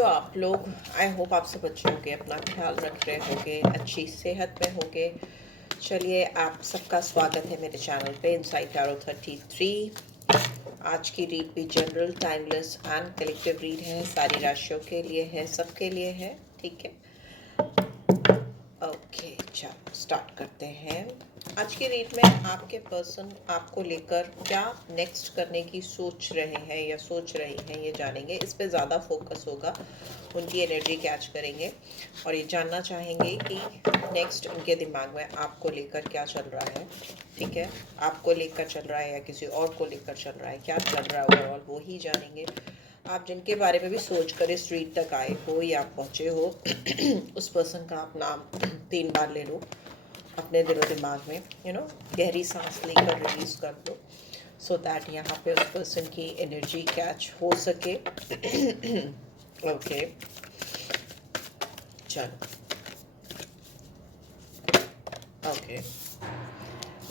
हो आप लोग? आई होप आप सब अच्छे होंगे, अपना ख्याल रख रहे होंगे, अच्छी सेहत में होंगे। चलिए, आप सबका स्वागत है मेरे चैनल पे इनसाइट टैरो 33। आज की रीड भी general, timeless and collective read है। सारी राशियों के लिए है, सबके लिए है। ठीक है, ओके, चलो स्टार्ट करते हैं। आज की रीड में आपके पर्सन आपको लेकर क्या नेक्स्ट करने की सोच रहे हैं या सोच रही हैं, ये जानेंगे। इस पे ज़्यादा फोकस होगा, उनकी एनर्जी कैच करेंगे और ये जानना चाहेंगे कि नेक्स्ट उनके दिमाग में आपको लेकर क्या चल रहा है। ठीक है, आपको लेकर चल रहा है या किसी और को लेकर चल रहा है, क्या चल रहा है ओवरऑल, वो ही जानेंगे। आप जिनके बारे में भी सोच कर इस रीड तक आए हो या पहुँचे हो उस पर्सन का आप नाम 3 बार ले लो अपने दिलो दिमाग में, गहरी सांस लेकर रिलीज कर दो, सो दैट यहाँ पे उस पर्सन की एनर्जी कैच हो सके। ओके, चलो, ओके।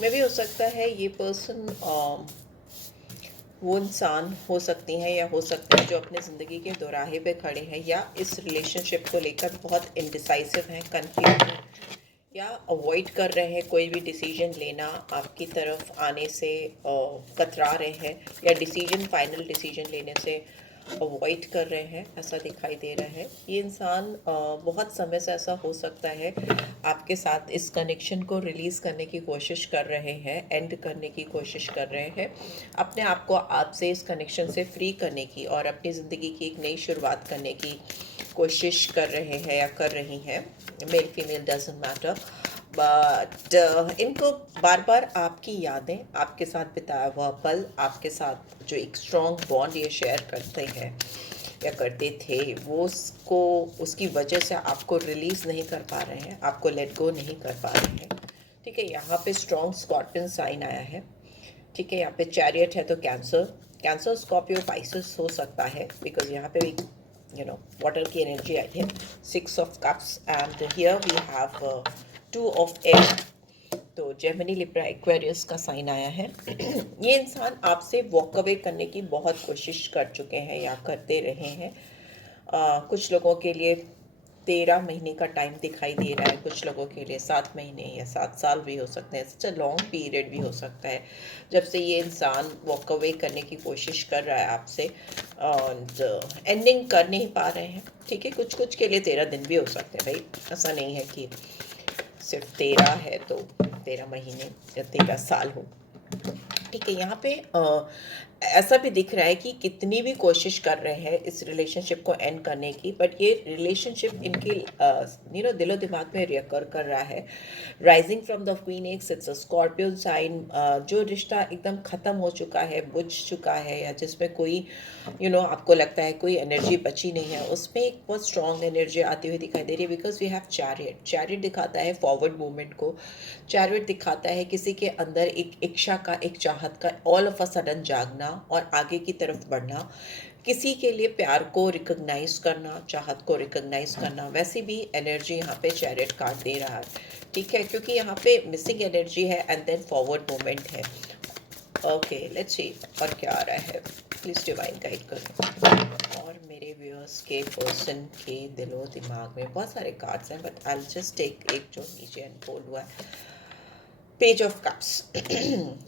मे भी हो सकता है ये पर्सन वो इंसान हो सकती हैं या हो सकते हैं जो अपने ज़िंदगी के दोराहे पे खड़े हैं या इस रिलेशनशिप को लेकर बहुत इनडिसाइसिव हैं, कंफ्यूज हैं या अवॉइड कर रहे हैं कोई भी डिसीजन लेना, आपकी तरफ आने से कतरा रहे हैं या डिसीजन, फाइनल डिसीजन लेने से अवॉइड कर रहे हैं, ऐसा दिखाई दे रहा है। ये इंसान बहुत समय से ऐसा हो सकता है आपके साथ इस कनेक्शन को रिलीज़ करने की कोशिश कर रहे हैं, एंड करने की कोशिश कर रहे हैं, अपने आप को आपसे इस कनेक्शन से फ्री करने की और अपनी ज़िंदगी की एक नई शुरुआत करने की कोशिश कर रहे हैं या कर रही हैं। Male female doesn't matter, but इनको बार बार आपकी यादें, आपके साथ बिताया हुआ पल, आपके साथ जो एक स्ट्रॉन्ग बॉन्ड ये शेयर करते हैं या करते थे, वो उसको उसकी वजह से आपको रिलीज़ नहीं कर पा रहे हैं, आपको लेट गो नहीं कर पा रहे हैं। ठीक है, यहाँ पे स्ट्रॉन्ग स्कॉर्पियन साइन आया है। ठीक है, यहाँ पे चैरियट है तो कैंसर स्कॉर्पियो पाइसेस हो सकता है, बिकॉज यहाँ पे भी वाटर की एनर्जी आई है, 6 of cups and here we have 2 of air, तो जेमिनी लिब्रा एक्वेरियस का साइन आया है। ये इंसान आपसे वॉक अवे करने की बहुत कोशिश कर चुके हैं या करते रहे हैं। कुछ लोगों के लिए 13 महीने का टाइम दिखाई दे रहा है, कुछ लोगों के लिए 7 महीने या 7 साल भी हो सकते हैं, सच लॉन्ग पीरियड भी हो सकता है जब से ये इंसान वॉक अवे करने की कोशिश कर रहा है आपसे और एंडिंग कर नहीं पा रहे हैं। ठीक है, कुछ कुछ के लिए 13 दिन भी हो सकते हैं भाई, ऐसा नहीं है कि सिर्फ 13 है तो 13 महीने या 13 साल हो। ठीक है, यहाँ पे ऐसा भी दिख रहा है कि कितनी भी कोशिश कर रहे हैं इस रिलेशनशिप को एंड करने की, बट ये रिलेशनशिप इनकी दिलो दिमाग में रियकर कर रहा है। Rising from the queen X, it's a Scorpio sign. जो रिश्ता एकदम ख़त्म हो चुका है, बुझ चुका है, या जिसमें कोई आपको लगता है कोई एनर्जी बची नहीं है, उसमें एक बहुत स्ट्रॉन्ग एनर्जी आती हुई दिखाई दे रही है, because we have chariot. Chariot दिखाता है फॉरवर्ड मूवमेंट को, चैरियट दिखाता है किसी के अंदर एक इच्छा का, एक चाहत का ऑल ऑफ अ सडन जागना और आगे की तरफ बढ़ना, किसी के लिए प्यार को रिकॉग्नाइज करना, चाहत को रिकॉग्नाइज करना। वैसी भी एनर्जी यहाँ पे चैरियट कार्ड दे रहा है। ठीक है, क्योंकि यहाँ पे मिसिंग एनर्जी है एंड देन फॉरवर्ड मूवमेंट है। ओके, लेट्स सी और क्या आ रहा है, प्लीज डिवाइन गाइड करो। और मेरे व्यूअर्स के पर्सन के दिलो दिमाग में बहुत सारे कार्ड्स हैं, बट आई जस्ट टेक एक जो नीचे अनफोल्ड हुआ है, पेज ऑफ कप्स।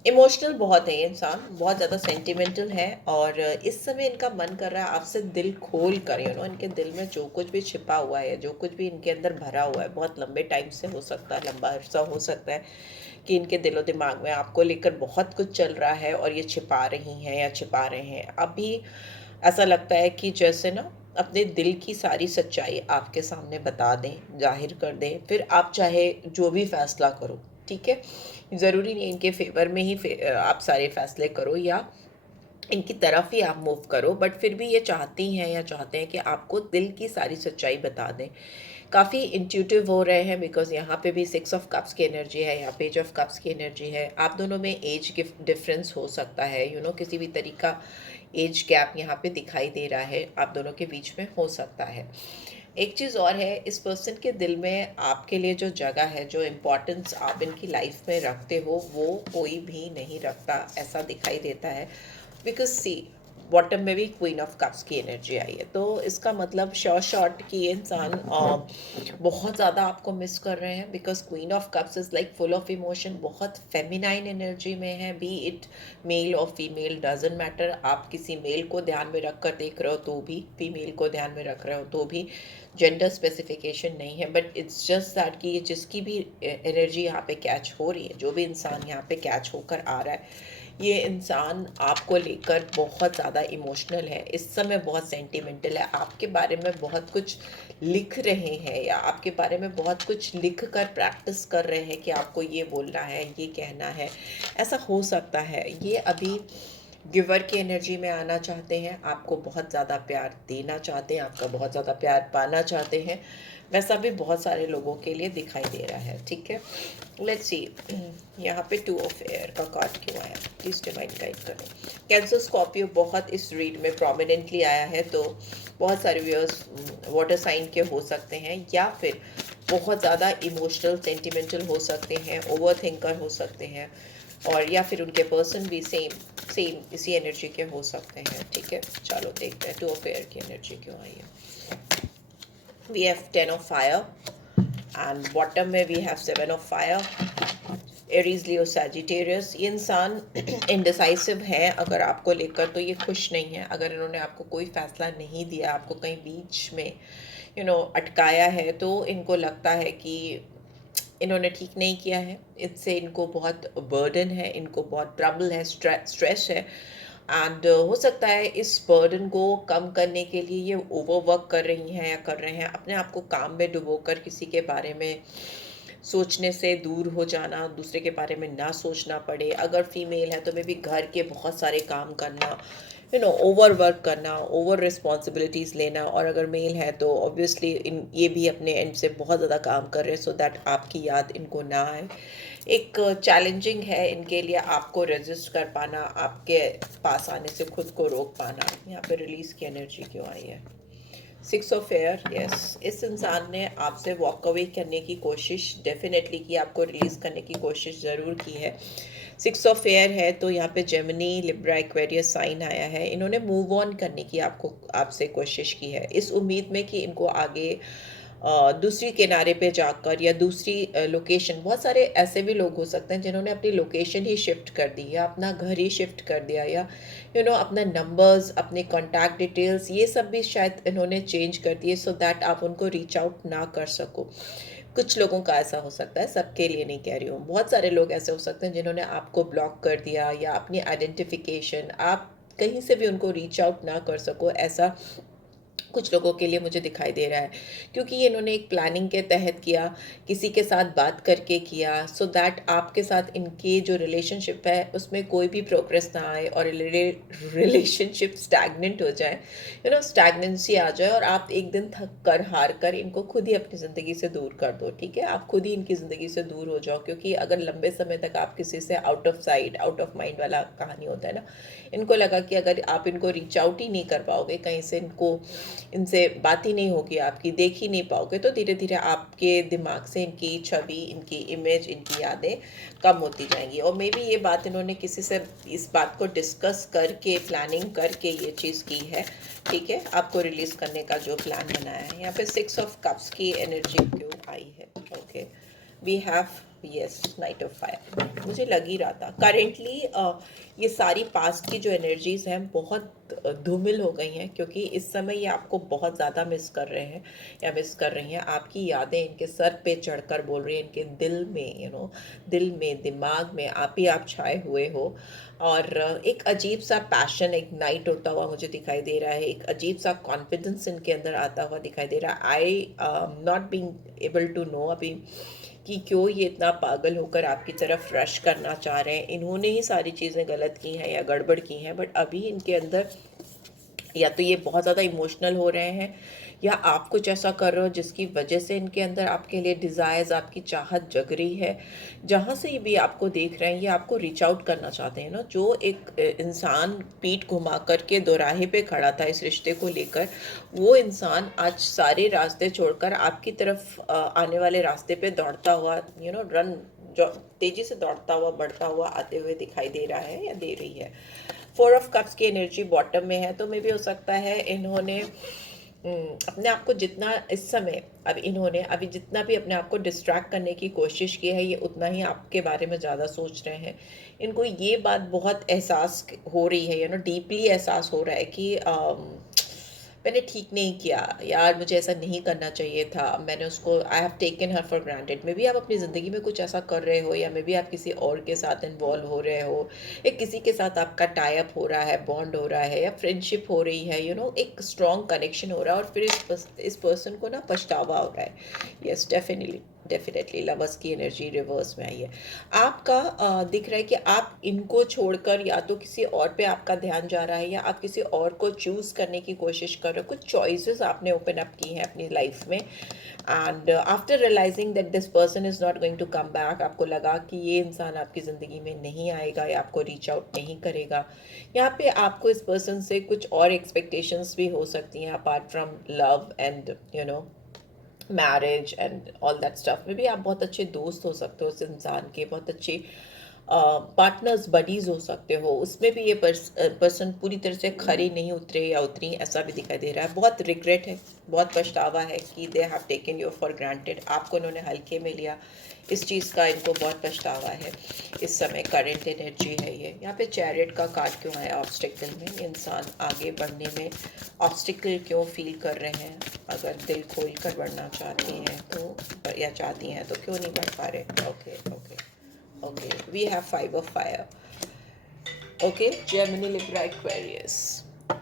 इमोशनल बहुत है ये इंसान, बहुत ज़्यादा सेंटिमेंटल है और इस समय इनका मन कर रहा है आपसे दिल खोल कर, इनके दिल में जो कुछ भी छिपा हुआ है, जो कुछ भी इनके अंदर भरा हुआ है, बहुत लंबे टाइम से हो सकता है, लंबा अरसा हो सकता है कि इनके दिलो दिमाग में आपको लेकर बहुत कुछ चल रहा है और ये छिपा रही हैं या छिपा रहे हैं। अभी ऐसा लगता है कि जैसे ना अपने दिल की सारी सच्चाई आपके सामने बता दें, जाहिर कर दें, फिर आप चाहे जो भी फैसला करो। ठीक है, ज़रूरी नहीं इनके फेवर में ही आप सारे फैसले करो या इनकी तरफ ही आप मूव करो, बट फिर भी ये चाहती हैं या चाहते हैं कि आपको दिल की सारी सच्चाई बता दें। काफ़ी इंट्यूटिव हो रहे हैं, बिकॉज यहाँ पे भी 6 ऑफ कप्स की एनर्जी है, यहाँ पेज ऑफ कप्स की एनर्जी है। आप दोनों में एज डिफरेंस हो सकता है, किसी भी तरीका एज गैप यहाँ पे दिखाई दे रहा है, आप दोनों के बीच में हो सकता है। एक चीज़ और है, इस पर्सन के दिल में आपके लिए जो जगह है, जो इम्पोर्टेंस आप इनकी लाइफ में रखते हो, वो कोई भी नहीं रखता, ऐसा दिखाई देता है। बिकॉज सी बॉटम में भी क्वीन ऑफ कप्स की एनर्जी आई है। तो इसका मतलब शॉर्ट कि ये इंसान बहुत ज़्यादा आपको मिस कर रहे हैं, because queen of cups is like full of emotion, बहुत फेमिनाइन एनर्जी में है। बी इट मेल और फीमेल डजेंट मैटर, आप किसी मेल को ध्यान में रख कर देख रहे हो तो भी, फीमेल को ध्यान में रख रहे हो तो भी, जेंडर स्पेसिफिकेशन नहीं है। बट इट्स जस्ट दैट कि जिसकी भी एनर्जी यहाँ पे कैच हो रही है, जो भी इंसान यहाँ पे कैच होकर आ रहा है, ये इंसान आपको लेकर बहुत ज़्यादा इमोशनल है, इस समय बहुत सेंटिमेंटल है, आपके बारे में बहुत कुछ लिख रहे हैं या आपके बारे में बहुत कुछ लिख कर प्रैक्टिस कर रहे हैं कि आपको ये बोलना है, ये कहना है। ऐसा हो सकता है ये अभी गिवर की एनर्जी में आना चाहते हैं, आपको बहुत ज़्यादा प्यार देना चाहते हैं, आपका बहुत ज़्यादा प्यार पाना चाहते हैं। वैसा भी बहुत सारे लोगों के लिए दिखाई दे रहा है। ठीक है, लेट्स सी यहाँ पे 2 ऑफ एयर का कार्ड क्यों आया, प्लीज़ डिवाइन गाइड करें। कैंसर स्कॉर्पियो बहुत इस रीड में प्रोमिनेंटली आया है, तो बहुत सारे व्यूअर्स वाटर साइन के हो सकते हैं, या फिर बहुत ज़्यादा इमोशनल सेंटिमेंटल हो सकते हैं, ओवर थिंकर हो सकते हैं, और या फिर उनके पर्सन भी सेम इसी एनर्जी के हो सकते हैं। ठीक है, चलो देखते हैं 2 ऑफ एयर की एनर्जी क्यों आई है। We have 10 of fire and bottom में we have 7 of fire, Aries Leo Sagittarius. ये इंसान इनडिसाइसिव है अगर आपको लेकर, तो ये खुश नहीं है। अगर इन्होंने आपको कोई फैसला नहीं दिया, आपको कहीं बीच में अटकाया है, तो इनको लगता है कि इन्होंने ठीक नहीं किया है, इससे इनको बहुत बर्डन है, इनको बहुत ट्रबल है, स्ट्रेस है। एंड हो सकता है इस बर्डन को कम करने के लिए ये ओवरवर्क कर रही हैं या कर रहे हैं, अपने आप को काम में डुबोकर किसी के बारे में सोचने से दूर हो जाना, दूसरे के बारे में ना सोचना पड़े। अगर फीमेल है तो मे भी घर के बहुत सारे काम करना, ओवर वर्क करना, ओवर रिस्पॉन्सिबिलिटीज़ लेना, और अगर मेल है तो ऑब्वियसली ये भी अपने एंड से बहुत ज़्यादा काम कर रहे हैं, सो दैट आपकी याद इनको ना आए। एक चैलेंजिंग है इनके लिए आपको रेजिस्ट कर पाना, आपके पास आने से खुद को रोक पाना। यहाँ पे रिलीज़ की एनर्जी क्यों आई है? 6 ऑफ एयर, यस, इस इंसान ने आपसे वॉक अवे करने की कोशिश डेफिनेटली की, आपको रिलीज़ करने की कोशिश ज़रूर की है। 6 ऑफ एयर है तो यहाँ पे जेमिनी, लिब्रा, एक्वेरियस साइन आया है। इन्होंने मूव ऑन करने की आपसे कोशिश की है, इस उम्मीद में कि इनको आगे दूसरी किनारे पे जाकर या दूसरी लोकेशन, बहुत सारे ऐसे भी लोग हो सकते हैं जिन्होंने अपनी लोकेशन ही शिफ्ट कर दी, या अपना घर ही शिफ्ट कर दिया, या अपना नंबर्स, अपने कॉन्टैक्ट डिटेल्स, ये सब भी शायद इन्होंने चेंज कर दिए, सो दैट आप उनको रीच आउट ना कर सको। कुछ लोगों का ऐसा हो सकता है, सबके लिए नहीं कह रही हूँ। बहुत सारे लोग ऐसे हो सकते हैं जिन्होंने आपको ब्लॉक कर दिया, या अपनी आइडेंटिफिकेशन, आप कहीं से भी उनको रीच आउट ना कर सको, ऐसा कुछ लोगों के लिए मुझे दिखाई दे रहा है, क्योंकि ये इन्होंने एक प्लानिंग के तहत किया, किसी के साथ बात करके किया, सो दैट आपके साथ इनके जो रिलेशनशिप है उसमें कोई भी प्रोग्रेस ना आए, और रिलेशनशिप स्टैग्नेंट हो जाए, स्टैग्नेंसी आ जाए, और आप एक दिन थक कर हार कर इनको खुद ही अपनी ज़िंदगी से दूर कर दो। ठीक है, आप खुद ही इनकी ज़िंदगी से दूर हो जाओ, क्योंकि अगर लंबे समय तक आप किसी से out of site, out of mind वाला कहानी होता है ना, इनको लगा कि अगर आप इनको रीच आउट ही नहीं कर पाओगे, कहीं से इनसे बात ही नहीं होगी, आपकी देख ही नहीं पाओगे, तो धीरे धीरे आपके दिमाग से इनकी छवि, इनकी इमेज, इनकी यादें कम होती जाएंगी। और मे बी ये बात इन्होंने किसी से इस बात को डिस्कस करके, प्लानिंग करके ये चीज़ की है। ठीक है, आपको रिलीज़ करने का जो प्लान बनाया है। यहाँ पे 6 ऑफ कप्स की एनर्जी क्यों आई है? Okay, we have, yes, knight of fire. मुझे लग ही रहा था करेंटली ये सारी पास्ट की जो एनर्जीज हैं बहुत धूमिल हो गई हैं, क्योंकि इस समय ये आपको बहुत ज़्यादा मिस कर रहे हैं या मिस कर रही हैं। आपकी यादें इनके सर पे चढ़कर बोल रही हैं, इनके दिल में, दिल में, दिमाग में आप ही आप छाए हुए हो। और एक अजीब सा पैशन इग्नाइट होता हुआ मुझे दिखाई दे रहा है, एक अजीब सा कॉन्फिडेंस इनके अंदर आता हुआ दिखाई दे रहा है। I not being able to know अभी कि क्यों ये इतना पागल होकर आपकी तरफ रश करना चाह रहे हैं। इन्होंने ही सारी चीज़ें गलत की हैं या गड़बड़ की हैं, बट अभी इनके अंदर या तो ये बहुत ज़्यादा इमोशनल हो रहे हैं, या आप कुछ ऐसा कर रहे हो जिसकी वजह से इनके अंदर आपके लिए डिज़ायर्स, आपकी चाहत जग रही है। जहाँ से भी आपको देख रहे हैं, ये आपको रीच आउट करना चाहते हैं ना। जो एक इंसान पीठ घुमा कर के दोराहे पे खड़ा था इस रिश्ते को लेकर, वो इंसान आज सारे रास्ते छोड़कर आपकी तरफ आने वाले रास्ते पे दौड़ता हुआ, रन, जो तेज़ी से दौड़ता हुआ, बढ़ता हुआ आते हुए दिखाई दे रहा है या दे रही है। 4 ऑफ कप्स की एनर्जी बॉटम में है, तो मे भी हो सकता है इन्होंने अपने आप को जितना इस समय अब इन्होंने अभी जितना भी अपने आप को डिस्ट्रैक्ट करने की कोशिश की है, ये उतना ही आपके बारे में ज़्यादा सोच रहे हैं। इनको ये बात बहुत एहसास हो रही है, डीपली एहसास हो रहा है कि मैंने ठीक नहीं किया यार, मुझे ऐसा नहीं करना चाहिए था, मैंने उसको I have taken her for granted. May be आप अपनी ज़िंदगी में कुछ ऐसा कर रहे हो, या मे बी आप किसी और के साथ इन्वॉल्व हो रहे हो, या किसी के साथ आपका टाई अप हो रहा है, बॉन्ड हो रहा है, या फ्रेंडशिप हो रही है, एक स्ट्रॉन्ग कनेक्शन हो रहा है, और फिर इस पर्सन को ना पछतावा हो रहा है। यस, डेफिनेटली लवर्स की एनर्जी रिवर्स में आई है। आपका दिख रहा है कि आप इनको छोड़कर या तो किसी और पे आपका ध्यान जा रहा है, या आप किसी और को चूज़ करने की कोशिश कर रहे हो। कुछ चॉइसेस आपने ओपन अप की हैं अपनी लाइफ में, and after realising that this person is not going to come back, आपको लगा कि ये इंसान आपकी ज़िंदगी में नहीं आएगा या आपको रीच आउट नहीं करेगा। यहाँ पे आपको इस पर्सन से कुछ और एक्सपेक्टेशंस भी हो सकती हैं apart from love and marriage and all that stuff. में भी आप बहुत अच्छे दोस्त हो सकते हो उस इंसान के, बहुत अच्छे पार्टनर्स बडीज हो सकते हो। उसमें भी ये पर्सन पूरी तरह से खरी नहीं उतरे या उतरी, ऐसा भी दिखाई दे रहा है। बहुत रिग्रेट है, बहुत पछतावा है कि they have taken you for granted, आपको इन्होंने हल्के में लिया, इस चीज़ का इनको बहुत पछतावा है। इस समय करंट एनर्जी है ये। यहाँ पे चैरियट का कार्ड क्यों आया ऑब्स्टिकल में? ये इंसान आगे बढ़ने में ऑब्स्टिकल क्यों फील कर रहे हैं? अगर दिल खोल कर बढ़ना चाहती हैं तो, या चाहती हैं तो क्यों नहीं बढ़ पा रहे? Okay, we have 5 of fire. Okay, Gemini, Libra, Aquarius.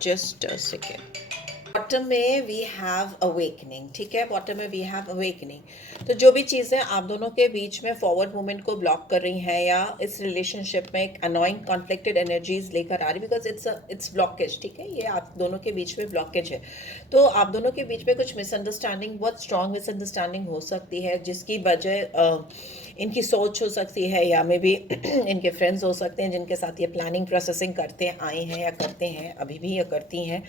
Just a second. Bottom में वी हैव अवेकनिंग, ठीक है, बॉटम में वी हैव अवेकनिंग। तो जो भी चीज़ें आप दोनों के बीच में फॉरवर्ड मूवमेंट को ब्लॉक कर रही हैं, या इस रिलेशनशिप में एक अनोइंग कॉन्फ्लिक्टेड एनर्जीज लेकर आ रही, बिकॉज इट्स ब्लॉकेज, ठीक है, ये आप दोनों के बीच में ब्लॉकेज है। तो आप दोनों के बीच में कुछ मिसअंडरस्टैंडिंग, बहुत स्ट्रॉन्ग मिसअंडरस्टैंडिंग हो सकती है, जिसकी वजह इनकी सोच हो सकती है, या मे भी इनके फ्रेंड्स हो सकते हैं जिनके साथ ये प्लानिंग प्रोसेसिंग करते आए हैं, या करते हैं अभी भी, या करती हैं।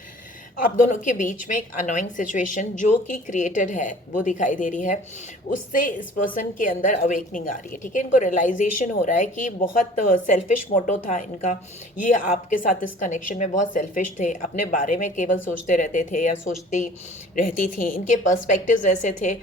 आप दोनों के बीच में एक अनोइंग सिचुएशन जो कि क्रिएटेड है वो दिखाई दे रही है, उससे इस पर्सन के अंदर अवेकनिंग आ रही है, ठीक है। इनको रियलाइजेशन हो रहा है कि बहुत सेल्फिश मोटो था इनका, ये आपके साथ इस कनेक्शन में बहुत सेल्फिश थे, अपने बारे में केवल सोचते रहते थे या सोचती रहती थी। इनके पर्सपेक्टिव्स ऐसे थे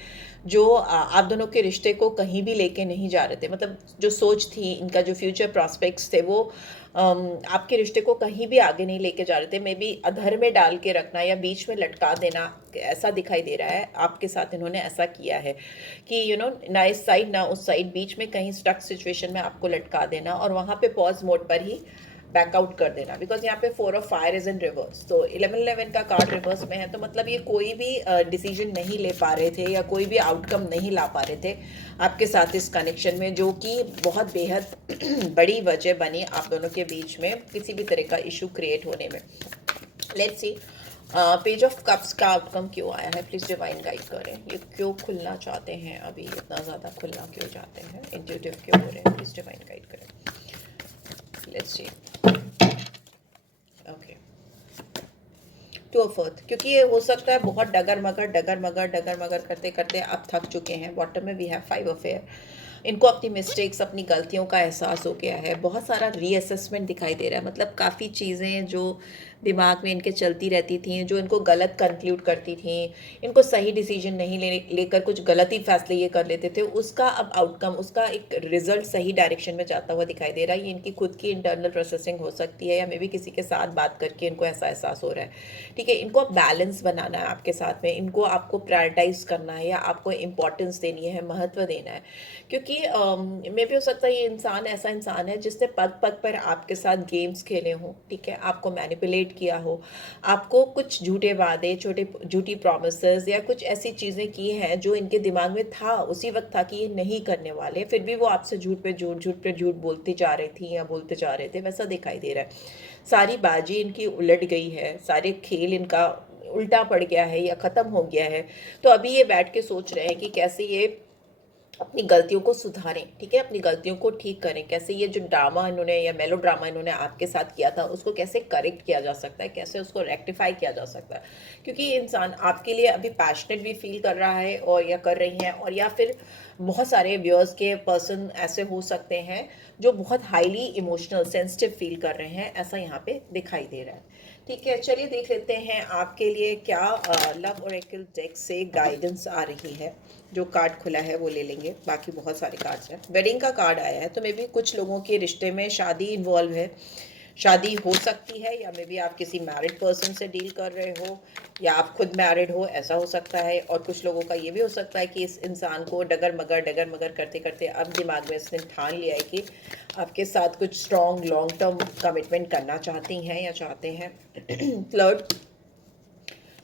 जो आप दोनों के रिश्ते को कहीं भी लेके नहीं जा रहे थे। मतलब जो सोच थी इनका, जो फ्यूचर प्रॉस्पेक्ट्स थे, वो आपके रिश्ते को कहीं भी आगे नहीं लेके जा रहे थे। मे बी अधर में डाल के रखना या बीच में लटका देना, ऐसा दिखाई दे रहा है आपके साथ इन्होंने ऐसा किया है कि ना इस साइड ना उस साइड, बीच में कहीं स्टक सिचुएशन में आपको लटका देना, और वहाँ पे पॉज मोड पर ही बैकआउट कर देना। बिकॉज यहाँ पे 4 of fire is in reverse, तो 11 का कार्ड रिवर्स में है, तो मतलब ये कोई भी डिसीजन नहीं ले पा रहे थे, या कोई भी आउटकम नहीं ला पा रहे थे आपके साथ इस कनेक्शन में, जो कि बहुत बेहद बड़ी वजह बनी आप दोनों के बीच में किसी भी तरह का इशू क्रिएट होने में। Let's see page of cups का आउटकम क्यों आया है, प्लीज डिवाइन गाइड करें। ये क्यों खुलना चाहते हैं, अभी इतना ज़्यादा खुलना क्यों चाहते हैं, इंट्यूटिव क्यों हो रहे हैं, प्लीज डिवाइन गाइड करें। Let's see. Okay, 2 of earth, क्योंकि ये हो सकता है बहुत डगर मगर करते करते आप थक चुके हैं। बॉटम में वी हैव 5 ऑफ एयर। इनको अपनी मिस्टेक्स, अपनी गलतियों का एहसास हो गया है, बहुत सारा रीअसेसमेंट दिखाई दे रहा है। मतलब काफ़ी चीज़ें जो दिमाग में इनके चलती रहती थी, जो इनको गलत कंक्लूड करती थी, इनको सही डिसीजन नहीं लेकर कुछ गलत ही फैसले ये कर लेते थे, उसका अब आउटकम, उसका एक रिजल्ट सही डायरेक्शन में जाता हुआ दिखाई दे रहा है। ये इनकी खुद की इंटरनल प्रोसेसिंग हो सकती है, या मे बी किसी के साथ बात करके इनको ऐसा एहसास हो रहा है, ठीक है। इनको अब बैलेंस बनाना है आपके साथ में, इनको आपको प्रायोरिटाइज करना है, या आपको इम्पोर्टेंस देनी है, महत्व देना है, क्योंकि मे भी हो सकता है ये इंसान ऐसा इंसान है जिसने पग पग पर आपके साथ गेम्स खेले हों, ठीक है, आपको मैनिपुलेट किया हो, आपको कुछ झूठे वादे, झूठी प्रॉमिसेस, या कुछ ऐसी चीज़ें की हैं जो इनके दिमाग में था, उसी वक्त था कि ये नहीं करने वाले, फिर भी वो आपसे झूठ पे झूठ बोलती जा रही थी या बोलते जा रहे थे, वैसा दिखाई दे रहा है। सारी बाजी इनकी उलट गई है, सारे खेल इनका उल्टा पड़ गया है या ख़त्म हो गया है। तो अभी ये बैठ के सोच रहे हैं कि कैसे ये अपनी गलतियों को सुधारें, ठीक है, अपनी गलतियों को ठीक करें। कैसे ये जो ड्रामा इन्होंने या मेलो ड्रामा इन्होंने आपके साथ किया था उसको कैसे करेक्ट किया जा सकता है, कैसे उसको रेक्टिफाई किया जा सकता है। क्योंकि ये इंसान आपके लिए अभी पैशनेट भी फील कर रहा है और या कर रही हैं, और या फिर बहुत सारे व्यूअर्स के पर्सन ऐसे हो सकते हैं जो बहुत हाईली इमोशनल सेंसिटिव फील कर रहे हैं, ऐसा यहाँ पे दिखाई दे रहा है। ठीक है, चलिए देख लेते हैं आपके लिए क्या लव ओरेकल डेक से गाइडेंस आ रही है। जो कार्ड खुला है वो ले लेंगे, बाकी बहुत सारे कार्ड्स हैं। वेडिंग का कार्ड आया है, तो मे बी कुछ लोगों के रिश्ते में शादी इन्वॉल्व है, शादी हो सकती है, या मे बी आप किसी मैरिड पर्सन से डील कर रहे हो, या आप खुद मैरिड हो, ऐसा हो सकता है। और कुछ लोगों का ये भी हो सकता है कि इस इंसान को डगर मगर करते करते अब दिमाग में इसने ठान लिया है कि आपके साथ कुछ स्ट्रॉन्ग लॉन्ग टर्म कमिटमेंट करना चाहती हैं या चाहते हैं। फ्लर्ट,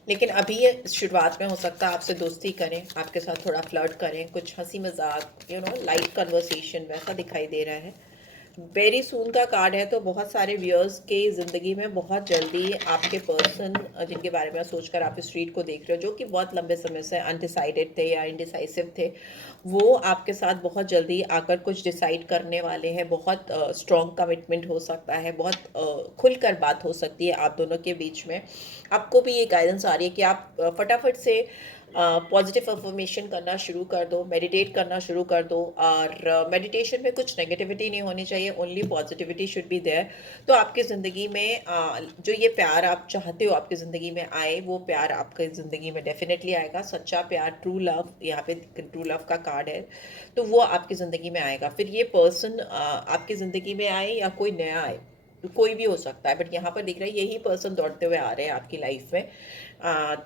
लेकिन अभी ये शुरुआत में हो सकता है आपसे दोस्ती करें, आपके साथ थोड़ा फ्लर्ट करें, कुछ हंसी मजाक लाइट कन्वर्सेशन वैसा दिखाई दे रहा है। वेरी सून का कार्ड है, तो बहुत सारे व्यूअर्स के ज़िंदगी में बहुत जल्दी आपके पर्सन जिनके बारे में सोचकर आप इस रीड को देख रहे हो, जो कि बहुत लंबे समय से अनडिसाइडेड थे या इनडिसाइसिव थे, वो आपके साथ बहुत जल्दी आकर कुछ डिसाइड करने वाले हैं। बहुत स्ट्रॉन्ग कमिटमेंट हो सकता है, बहुत खुलकर बात हो सकती है आप दोनों के बीच में। आपको भी ये गाइडेंस आ रही है कि आप फटाफट से पॉजिटिव अफर्मेशन करना शुरू कर दो, मेडिटेट करना शुरू कर दो, और मेडिटेशन में कुछ नेगेटिविटी नहीं होनी चाहिए, only positivity should be there. तो आपकी ज़िंदगी में जो ये प्यार आप चाहते हो आपकी ज़िंदगी में आए, वो प्यार आपकी ज़िंदगी में डेफिनेटली आएगा। सच्चा प्यार, ट्रू लव, यहाँ पे ट्रू लव का कार्ड है, तो वो आपकी ज़िंदगी में आएगा। फिर ये पर्सन आपकी ज़िंदगी में आए या कोई नया आए, कोई भी हो सकता है, बट यहाँ पर दिख रहा है यही पर्सन दौड़ते हुए आ रहे हैं आपकी लाइफ में।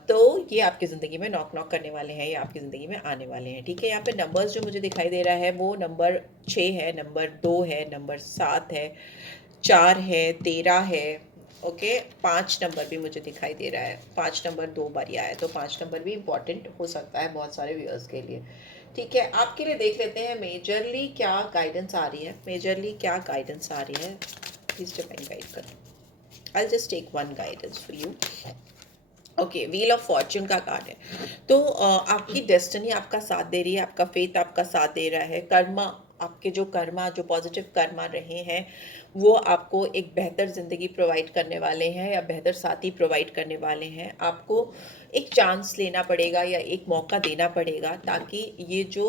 तो ये आपकी ज़िंदगी में नॉक नॉक करने वाले हैं, ये आपकी ज़िंदगी में आने वाले हैं। ठीक है, यहाँ पे नंबर्स जो मुझे दिखाई दे रहा है वो नंबर 6 है, नंबर 2 है, नंबर 7 है, 4 है, 13 है। ओके, 5 नंबर भी मुझे दिखाई दे रहा है, 5 नंबर 2 बार आया है, तो 5 नंबर भी इंपॉर्टेंट हो सकता है बहुत सारे व्यूअर्स के लिए। ठीक है, आपके लिए देख लेते हैं मेजरली क्या गाइडेंस आ रही है, मेजरली क्या गाइडेंस आ रही है। प्लीज डिवाइन गाइड करो। I just take one guidance for you. Okay, wheel of fortune का कार्ड है, तो आपकी डेस्टिनी आपका साथ दे रही है, आपका फेथ आपका साथ दे रहा है। कर्मा, आपके जो कर्मा, जो पॉजिटिव कर्मा रहे हैं, वो आपको एक बेहतर ज़िंदगी प्रोवाइड करने वाले हैं या बेहतर साथी प्रोवाइड करने वाले हैं। आपको एक चांस लेना पड़ेगा या एक मौका देना पड़ेगा, ताकि ये जो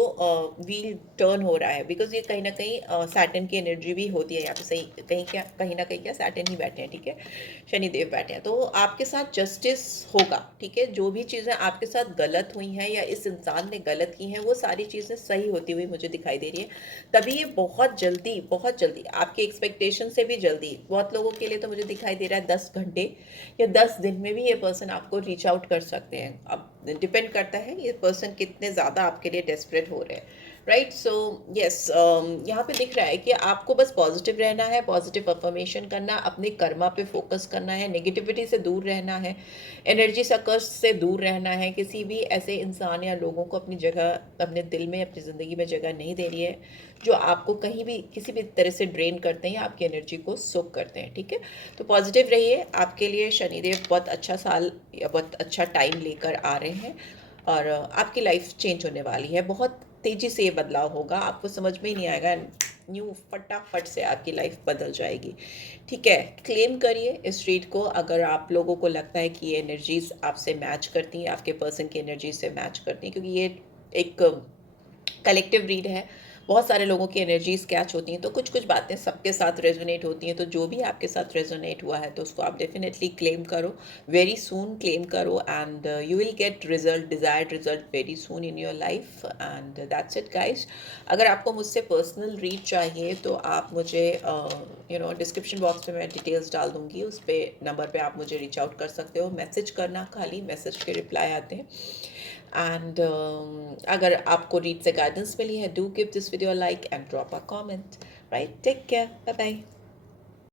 व्हील टर्न हो रहा है, बिकॉज ये कहीं ना कहीं सैटर्न की एनर्जी भी होती है यहाँ पे, सही कहीं ना कहीं क्या सैटर्न ही बैठे हैं, ठीक है, शनिदेव बैठे हैं, तो आपके साथ जस्टिस होगा। ठीक है, जो भी चीज़ें आपके साथ गलत हुई हैं या इस इंसान ने गलत की हैं, वो सारी चीज़ें सही होती हुई मुझे दिखाई दे रही है। तभी ये बहुत जल्दी आपके एक्सपेक्टेशन से भी जल्दी, बहुत लोगों के लिए तो मुझे दिखाई दे रहा है 10 घंटे या 10 दिन में भी ये पर्सन आपको रीच आउट कर सकते हैं। अब डिपेंड करता है ये पर्सन कितने ज़्यादा आपके लिए डेस्परेट हो रहे हैं। राइट, सो यस, यहाँ पे दिख रहा है कि आपको बस पॉजिटिव रहना है, पॉजिटिव अफर्मेशन करना, अपने कर्मा पे फोकस करना है, नेगेटिविटी से दूर रहना है, एनर्जी सकर्स से दूर रहना है। किसी भी ऐसे इंसान या लोगों को अपनी जगह, अपने दिल में, अपनी ज़िंदगी में जगह नहीं दे रही है जो आपको कहीं भी किसी भी तरह से ड्रेन करते हैं या आपकी एनर्जी को सोक करते हैं। ठीक है, तो पॉजिटिव रहिए, आपके लिए शनिदेव बहुत अच्छा साल या बहुत अच्छा टाइम लेकर आ रहे हैं, और आपकी लाइफ चेंज होने वाली है। बहुत तेज़ी से ये बदलाव होगा, आपको समझ में ही नहीं आएगा, न्यू फटाफट से आपकी लाइफ बदल जाएगी। ठीक है, क्लेम करिए इस रीड को अगर आप लोगों को लगता है कि ये एनर्जीज आपसे मैच करती हैं, आपके पर्सन की एनर्जी से मैच करती हैं, क्योंकि ये एक कलेक्टिव रीड है, बहुत सारे लोगों की एनर्जीज कैच होती हैं, तो कुछ कुछ बातें सबके साथ रेजोनेट होती हैं। तो जो भी आपके साथ रेजोनेट हुआ है तो उसको आप डेफिनेटली क्लेम करो, वेरी सून क्लेम करो, and you will get result, desired result very soon in your life, and that's it guys. अगर आपको मुझसे पर्सनल रीड चाहिए तो आप मुझे डिस्क्रिप्शन बॉक्स में मैं डिटेल्स डाल दूँगी, उस पर नंबर पे आप मुझे रीच आउट कर सकते हो, मैसेज करना, खाली मैसेज के रिप्लाई आते हैं। एंड अगर आपको रीड से गाइडेंस मिली है, do give this video like and drop a comment. Right, take care, bye bye.